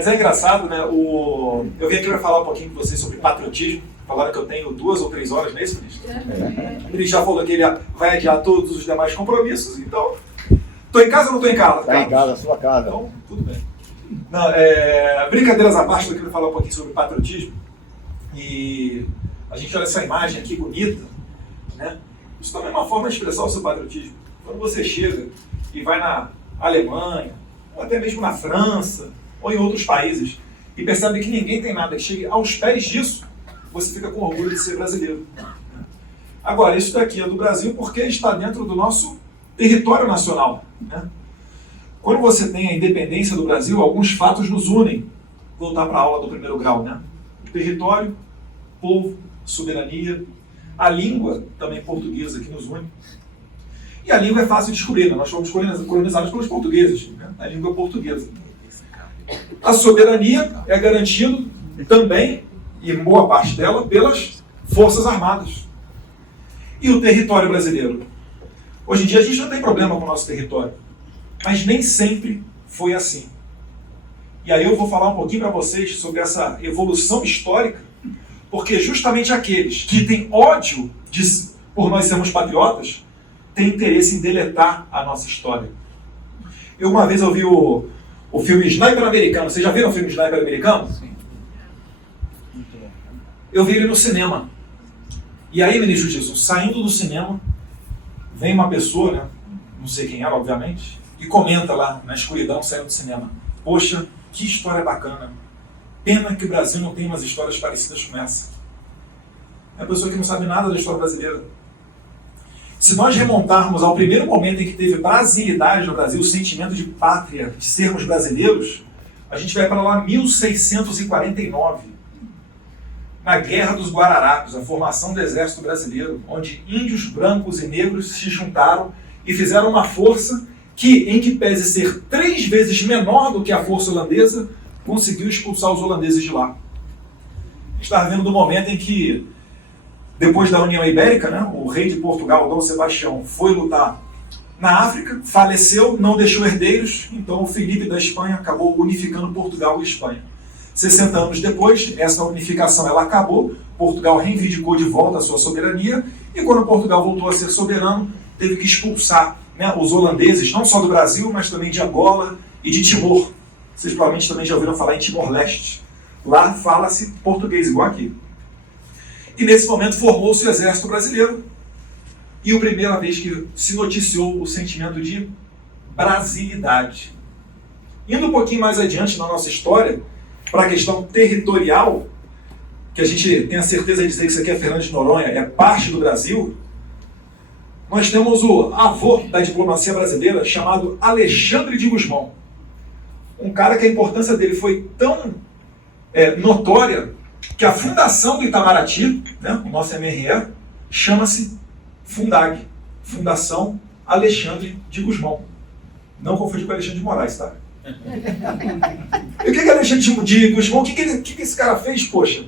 Mas é engraçado, né? Eu vim aqui para falar um pouquinho com vocês sobre patriotismo. Falaram que eu tenho 2 ou 3 horas, não é isso, ministro? O ministro já falou que ele vai adiar todos os demais compromissos, então... Estou em casa ou não estou em casa? Está em casa, sua casa. Então, tudo bem. Não, brincadeiras à parte, eu quero falar um pouquinho sobre patriotismo. E a gente olha essa imagem aqui bonita, né? Isso também é uma forma de expressar o seu patriotismo. Quando você chega e vai na Alemanha, ou até mesmo na França, ou em outros países, e percebe que ninguém tem nada que chegue aos pés disso, você fica com orgulho de ser brasileiro. Agora, isso daqui é do Brasil porque está dentro do nosso território nacional, né? Quando você tem a independência do Brasil, alguns fatos nos unem. Voltar para a aula do primeiro grau, né? Território, povo, soberania, a língua também portuguesa que nos une. E a língua é fácil de descobrir, né? Nós fomos colonizados pelos portugueses, né? A língua portuguesa. A soberania é garantida também, e boa parte dela, pelas Forças Armadas. E o território brasileiro? Hoje em dia a gente não tem problema com o nosso território, mas nem sempre foi assim. E aí eu vou falar um pouquinho para vocês sobre essa evolução histórica, porque justamente aqueles que têm ódio por nós sermos patriotas, têm interesse em deletar a nossa história. Eu uma vez ouvi o filme Sniper Americano. Vocês já viram o filme Sniper Americano? Sim. Eu vi ele no cinema. E aí, ministro Jesus, saindo do cinema, vem uma pessoa, né, não sei quem era, obviamente, e comenta lá, na escuridão, saindo do cinema: poxa, que história bacana. Pena que o Brasil não tem umas histórias parecidas com essa. É uma pessoa que não sabe nada da história brasileira. Se nós remontarmos ao primeiro momento em que teve brasilidade no Brasil, o sentimento de pátria, de sermos brasileiros, a gente vai para lá 1649, na Guerra dos Guararapes, a formação do Exército Brasileiro, onde índios, brancos e negros se juntaram e fizeram uma força que, em que pese ser 3 vezes menor do que a força holandesa, conseguiu expulsar os holandeses de lá. A gente está vendo do momento em que, depois da União Ibérica, né, o rei de Portugal, Dom Sebastião, foi lutar na África, faleceu, não deixou herdeiros, então o Filipe da Espanha acabou unificando Portugal e Espanha. 60 anos depois, essa unificação ela acabou, Portugal reivindicou de volta a sua soberania, e quando Portugal voltou a ser soberano, teve que expulsar, né, os holandeses, não só do Brasil, mas também de Angola e de Timor. Vocês provavelmente também já ouviram falar em Timor-Leste. Lá fala-se português, igual aqui. E nesse momento formou-se o Exército Brasileiro. E a primeira vez que se noticiou o sentimento de brasilidade. Indo um pouquinho mais adiante na nossa história, para a questão territorial, que a gente tem a certeza de dizer que isso aqui é Fernando de Noronha, é parte do Brasil, nós temos o avô da diplomacia brasileira, chamado Alexandre de Gusmão. Um cara que a importância dele foi tão notória, que a fundação do Itamaraty, né, o nosso MRE, chama-se Fundag, Fundação Alexandre de Gusmão. Não confundir com Alexandre de Moraes, tá? E o que é Alexandre de Gusmão? O que esse cara fez, poxa?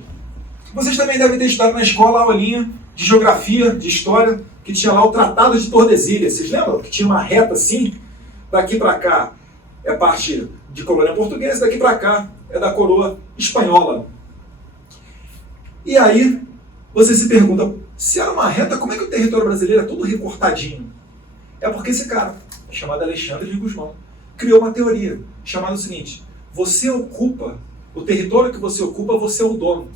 Vocês também devem ter estudado na escola a aulinha de geografia, de história, que tinha lá o Tratado de Tordesilhas. Vocês lembram? Que tinha uma reta assim, daqui para cá é parte de colônia portuguesa, daqui para cá é da coroa espanhola. E aí, você se pergunta, se era uma reta, como é que o território brasileiro é todo recortadinho? É porque esse cara, chamado Alexandre de Gusmão, criou uma teoria, chamada o seguinte: você ocupa, o território que você ocupa, você é o dono.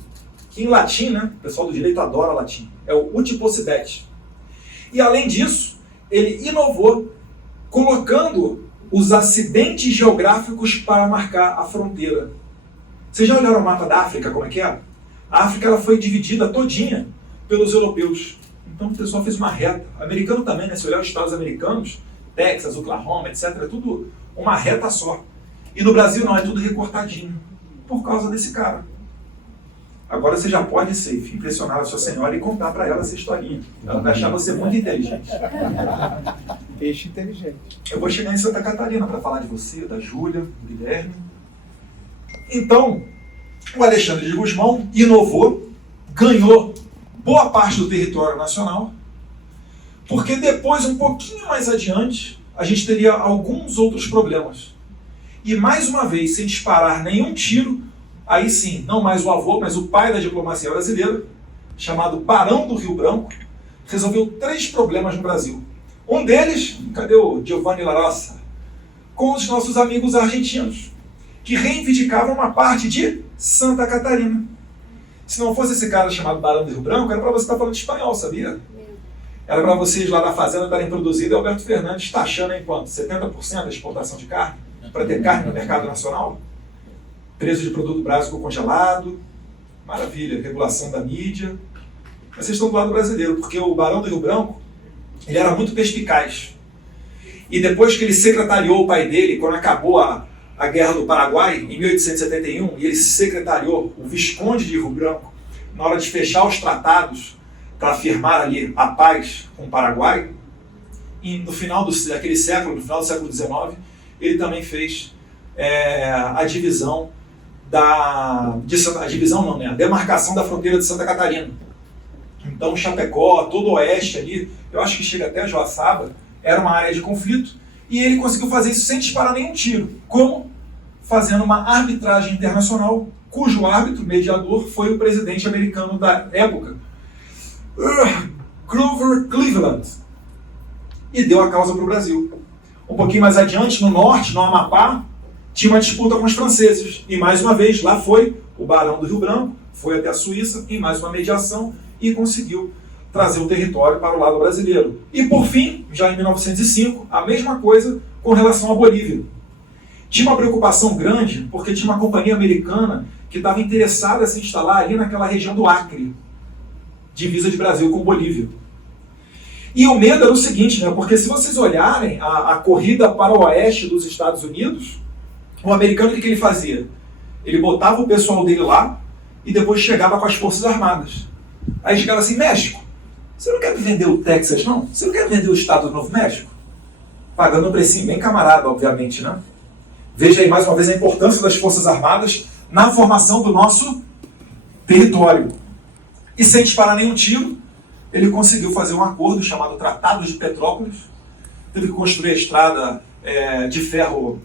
Que em latim, né, o pessoal do direito adora latim, é o uti possidet. E além disso, ele inovou, colocando os acidentes geográficos para marcar a fronteira. Vocês já olharam o mapa da África, como é que é? A África ela foi dividida todinha pelos europeus. Então o pessoal fez uma reta. Americano também, né? Se olhar os estados americanos, Texas, Oklahoma, etc., é tudo uma reta só. E no Brasil não, é tudo recortadinho. Por causa desse cara. Agora você já pode, Seif, impressionar a sua senhora e contar para ela essa historinha. Ela vai achar você muito inteligente. Peixe inteligente. Eu vou chegar em Santa Catarina para falar de você, da Júlia, do Guilherme. Então, o Alexandre de Gusmão inovou, ganhou boa parte do território nacional, porque depois, um pouquinho mais adiante, a gente teria alguns outros problemas. E mais uma vez, sem disparar nenhum tiro, aí sim, não mais o avô, mas o pai da diplomacia brasileira, chamado Barão do Rio Branco, resolveu 3 problemas no Brasil. Um deles, cadê o Giovanni La Rossa? Com os nossos amigos argentinos, que reivindicavam uma parte de Santa Catarina. Se não fosse esse cara chamado Barão do Rio Branco, era para você estar falando espanhol, sabia? Era para vocês lá da fazenda estarem produzindo Alberto Fernandes taxando em quanto? 70% da exportação de carne? Para ter carne no mercado nacional? Preço de produto básico congelado, maravilha, regulação da mídia. Mas vocês estão do lado brasileiro, porque o Barão do Rio Branco, ele era muito perspicaz. E depois que ele secretariou o pai dele, quando acabou a Guerra do Paraguai, em 1871, e ele secretariou o Visconde de Rio Branco, na hora de fechar os tratados para firmar ali a paz com o Paraguai, e no final daquele século, no final do século XIX, ele também fez a divisão a demarcação da fronteira de Santa Catarina. Então Chapecó, todo o oeste ali, eu acho que chega até Joaçaba, era uma área de conflito, e ele conseguiu fazer isso sem disparar nenhum tiro. Como? Fazendo uma arbitragem internacional, cujo árbitro mediador foi o presidente americano da época, Grover Cleveland, e deu a causa para o Brasil. Um pouquinho mais adiante, no norte, no Amapá, tinha uma disputa com os franceses, e mais uma vez, lá foi o Barão do Rio Branco, foi até a Suíça, em mais uma mediação, e conseguiu trazer o território para o lado brasileiro. E por fim, já em 1905, a mesma coisa com relação à Bolívia. Tinha uma preocupação grande, porque tinha uma companhia americana que estava interessada em se instalar ali naquela região do Acre, divisa de Brasil com Bolívia. E o medo era o seguinte, né? Porque se vocês olharem a corrida para o oeste dos Estados Unidos, o americano, o que ele fazia? Ele botava o pessoal dele lá e depois chegava com as Forças Armadas. Aí chegava assim: México, você não quer me vender o Texas, não? Você não quer me vender o estado do Novo México? Pagando um precinho bem camarada, obviamente, né? Veja aí mais uma vez a importância das Forças Armadas na formação do nosso território. E sem disparar nenhum tiro, ele conseguiu fazer um acordo chamado Tratado de Petrópolis. Teve que construir a estrada de ferro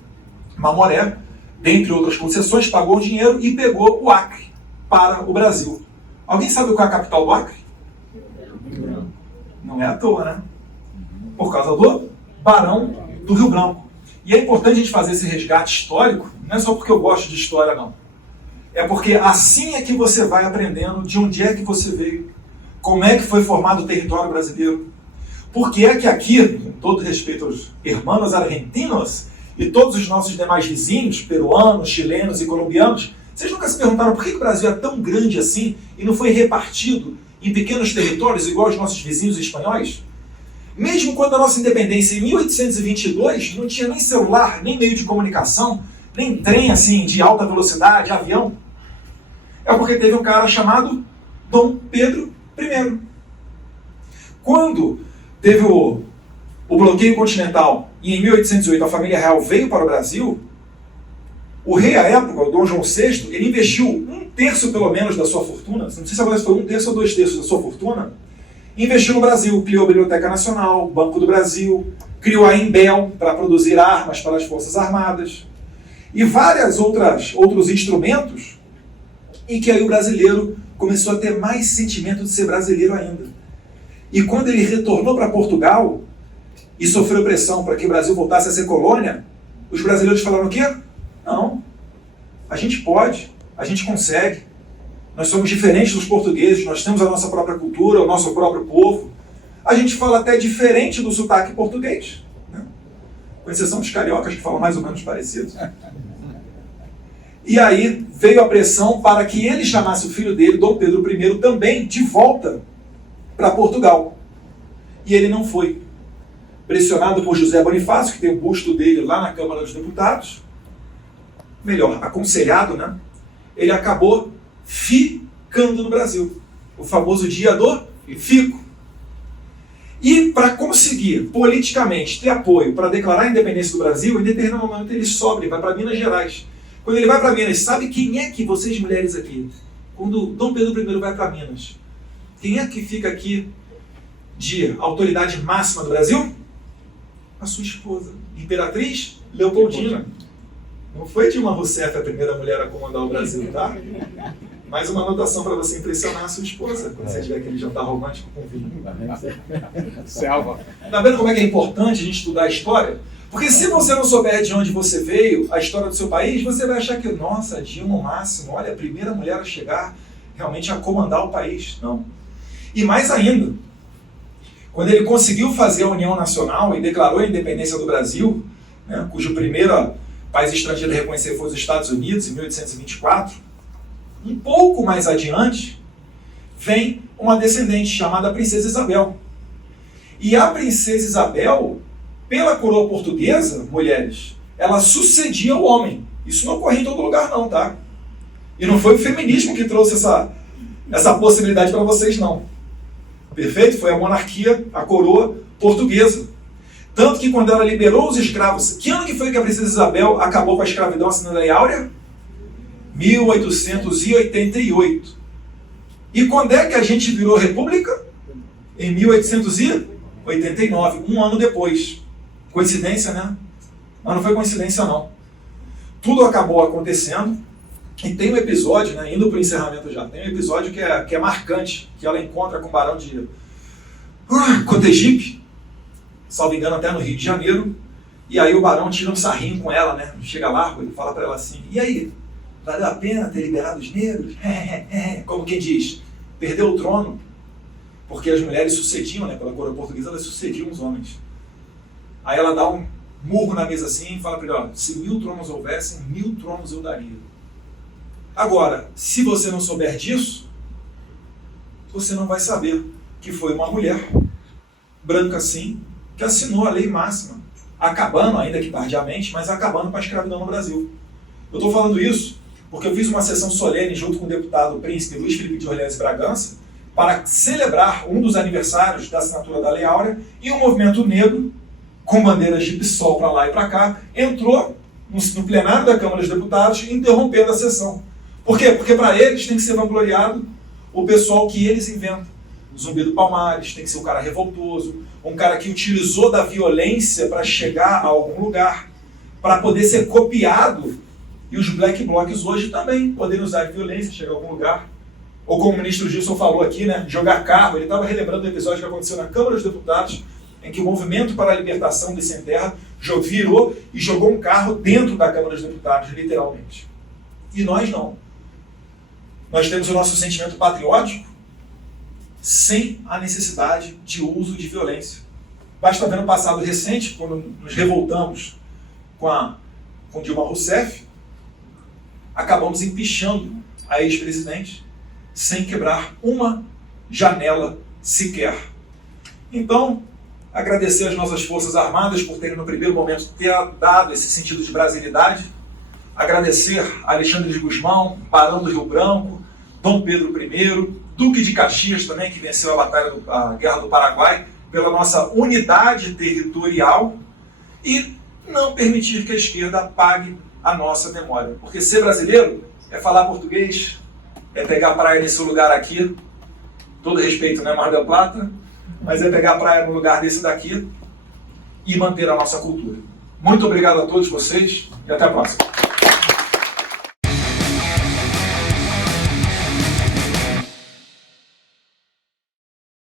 Mamoré, dentre outras concessões, pagou o dinheiro e pegou o Acre para o Brasil. Alguém sabe qual é a capital do Acre? Não é à toa, né? Por causa do Barão do Rio Branco. E é importante a gente fazer esse resgate histórico, não é só porque eu gosto de história, não. É porque assim é que você vai aprendendo de onde é que você veio, como é que foi formado o território brasileiro. Porque é que aqui, com todo respeito aos hermanos argentinos e todos os nossos demais vizinhos, peruanos, chilenos e colombianos, vocês nunca se perguntaram por que o Brasil é tão grande assim e não foi repartido em pequenos territórios igual os nossos vizinhos espanhóis? Mesmo quando a nossa independência, em 1822, não tinha nem celular, nem meio de comunicação, nem trem assim de alta velocidade, avião. É porque teve um cara chamado Dom Pedro I. Quando teve o bloqueio continental e em 1808 a família real veio para o Brasil, o rei à época, o Dom João VI, ele investiu 1/3 pelo menos da sua fortuna, não sei se agora foi 1/3 ou 2/3 da sua fortuna, investiu no Brasil, criou a Biblioteca Nacional, Banco do Brasil, criou a Embel para produzir armas para as Forças Armadas e vários outros instrumentos em que aí o brasileiro começou a ter mais sentimento de ser brasileiro ainda. E quando ele retornou para Portugal e sofreu pressão para que o Brasil voltasse a ser colônia, os brasileiros falaram o quê? Não, a gente pode, a gente consegue. Nós somos diferentes dos portugueses, nós temos a nossa própria cultura, o nosso próprio povo. A gente fala até diferente do sotaque português, né? Com exceção dos cariocas, que falam mais ou menos parecido. E aí veio a pressão para que ele chamasse o filho dele, Dom Pedro I, também de volta para Portugal. E ele não foi. Pressionado por José Bonifácio, que tem o busto dele lá na Câmara dos Deputados, melhor, aconselhado, né? Ele acabou ficando no Brasil. O famoso dia do fico. E para conseguir, politicamente, ter apoio para declarar a independência do Brasil, em determinado momento ele sobe, vai para Minas Gerais. Quando ele vai para Minas, sabe quem é que vocês mulheres aqui, quando Dom Pedro I vai para Minas, quem é que fica aqui de autoridade máxima do Brasil? A sua esposa, Imperatriz Leopoldina. Não foi Dilma Rousseff a primeira mulher a comandar o Brasil, tá? Mais uma anotação para você impressionar a sua esposa, quando você tiver aquele jantar romântico com vinho. Selva. Tá vendo como é que é importante a gente estudar a história? Porque se você não souber de onde você veio, a história do seu país, você vai achar que, nossa, Dilma, o máximo, olha, a primeira mulher a chegar realmente a comandar o país. Não. E mais ainda, quando ele conseguiu fazer a União Nacional e declarou a independência do Brasil, né, cujo primeiro país estrangeiro a reconhecer foi os Estados Unidos, em 1824, um pouco mais adiante, vem uma descendente chamada Princesa Isabel. E a Princesa Isabel, pela coroa portuguesa, mulheres, ela sucedia o homem. Isso não ocorre em todo lugar não, tá? E não foi o feminismo que trouxe essa possibilidade para vocês, não. Perfeito? Foi a monarquia, a coroa portuguesa. Tanto que quando ela liberou os escravos... Que ano que foi que a Princesa Isabel acabou com a escravidão assinando a Lei Áurea? 1888. E quando é que a gente virou república? Em 1889, um ano depois. Coincidência, né? Mas não foi coincidência, não. Tudo acabou acontecendo. E tem um episódio, né, indo para o encerramento já, tem um episódio que é marcante, que ela encontra com o Barão de Cotegipe, salvo engano até no Rio de Janeiro, e aí o Barão tira um sarrinho com ela, né? Chega lá, ele fala para ela assim, e aí, valeu a pena ter liberado os negros? Como quem diz, perdeu o trono, porque as mulheres sucediam, né, pela coroa portuguesa, elas sucediam os homens. Aí ela dá um murro na mesa assim e fala para ele, ó, se 1000 tronos houvessem, 1000 tronos eu daria. Agora, se você não souber disso, você não vai saber que foi uma mulher, branca sim, que assinou a lei máxima, acabando, ainda que tardiamente, mas acabando com a escravidão no Brasil. Eu estou falando isso porque eu fiz uma sessão solene junto com o deputado príncipe Luiz Felipe de Orleans e Bragança para celebrar um dos aniversários da assinatura da Lei Áurea e um movimento negro, com bandeiras de PSOL para lá e para cá, entrou no plenário da Câmara dos Deputados interrompendo a sessão. Por quê? Porque para eles tem que ser vangloriado o pessoal que eles inventam. O Zumbi do Palmares tem que ser um cara revoltoso, um cara que utilizou da violência para chegar a algum lugar, para poder ser copiado. E os black blocs hoje também podem usar violência, chegar a algum lugar. Ou como o ministro Gilson falou aqui, né, jogar carro. Ele estava relembrando o episódio que aconteceu na Câmara dos Deputados, em que o Movimento para a Libertação de Sem Terra virou e jogou um carro dentro da Câmara dos Deputados, literalmente. E nós não. Nós temos o nosso sentimento patriótico sem a necessidade de uso de violência. Basta ver no passado recente, quando nos revoltamos com Dilma Rousseff, acabamos empichando a ex-presidente sem quebrar uma janela sequer. Então, agradecer às nossas Forças Armadas por terem, no primeiro momento, dado esse sentido de brasilidade. Agradecer a Alexandre de Gusmão, Barão do Rio Branco, Dom Pedro I, Duque de Caxias também, que venceu a Guerra do Paraguai, pela nossa unidade territorial e não permitir que a esquerda apague a nossa memória. Porque ser brasileiro é falar português, é pegar praia nesse lugar aqui, todo respeito, né, Mar del Plata, mas é pegar praia no lugar desse daqui e manter a nossa cultura. Muito obrigado a todos vocês e até a próxima.